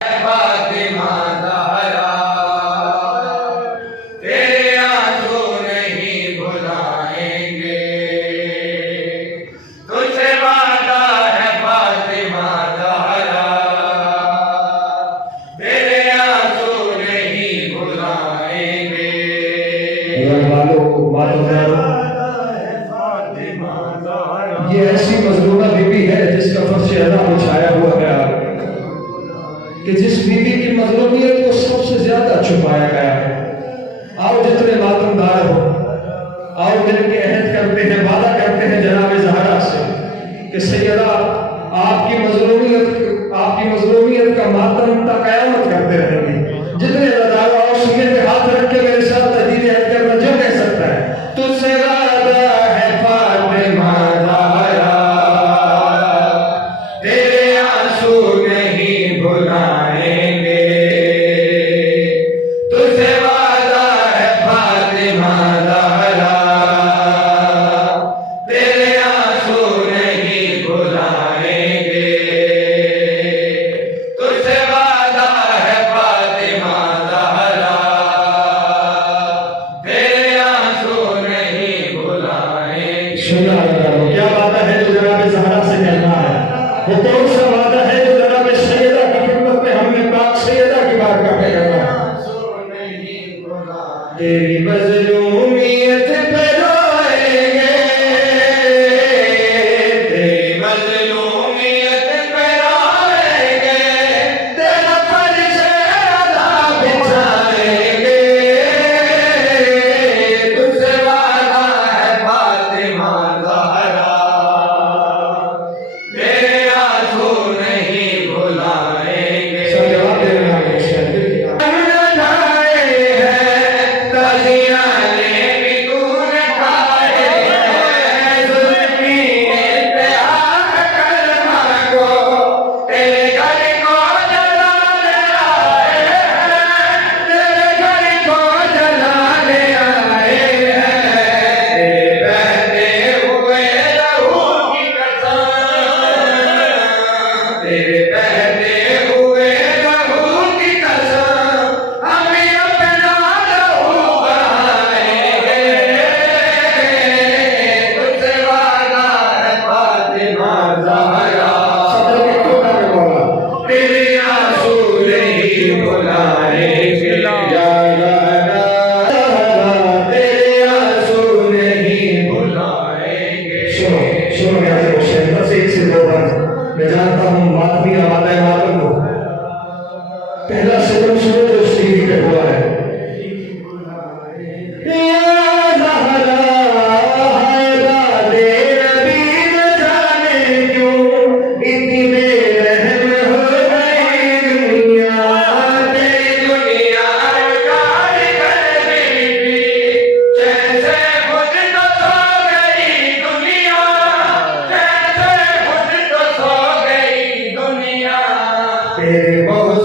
फातिमा ज़हरा तेरे आंसू नहीं भुलाएंगे, तुझसे वादा है फातिमा ज़हरा तेरे आंसू नहीं भुलाएंगे। ये ऐसी मजलूमा बीबी है जिसका फर्श अदा बिछाया हुआ है कि जिस बीबी की मजलूमियत को सबसे ज्यादा छुपाया गया है। आओ जितने मातमदार हो, आओ मिलके अहद करते हैं, वादा करते हैं जनाब ज़हरा से कि सैयदा आपकी मजलूमियत का मातम तक क़यामत करते रहेंगे। जितने नज़ारा आओ सीने पे हाथ रख के मेरे साथ तहदीद अहद करना जो कह सकता है। तुझसे वादा है फातिमा ज़हरा तेरे आंसू नहीं भुलाएंगे, तुझसे वादा है फातिमा ज़हरा तेरे आंसू नहीं भुलाएंगे, तुझसे वादा है फातिमा ज़हरा तेरे आंसू नहीं भुलाएंगे। सुना क्या वादा है जो जनाब ज़हरा से कहना है? वो कौन सा वादा है जो जनाब सैयदा की खिदमत में हमने पाक सैयदा की बात का करना है? तेरी मज़लूमियत पे रोएंगे, तेरी मज़लूमियत पे रोएंगे, तेरा फर्श अदा बिछाएंगे, तुझसे वादा है फातिमा ज़हरा तेरे आंसू नहीं भुलाएंगे। सब जवाब देने वाले हैं। तेरे बहते हुए लहू की कसम हमें अपना लहू बहाएंगे, तुझसे वादा है फातिमा ज़हरा तेरे आंसू नहीं भुलाएंगे, तेरे आंसू नहीं भुलाएंगे। सुनो बस एक से दो बार मैं जानता हूँ बात भी आवाज़ है मालूम हो। पहला सितम सुनो जो उस टीवी पे हुआ है। तेरे बहुत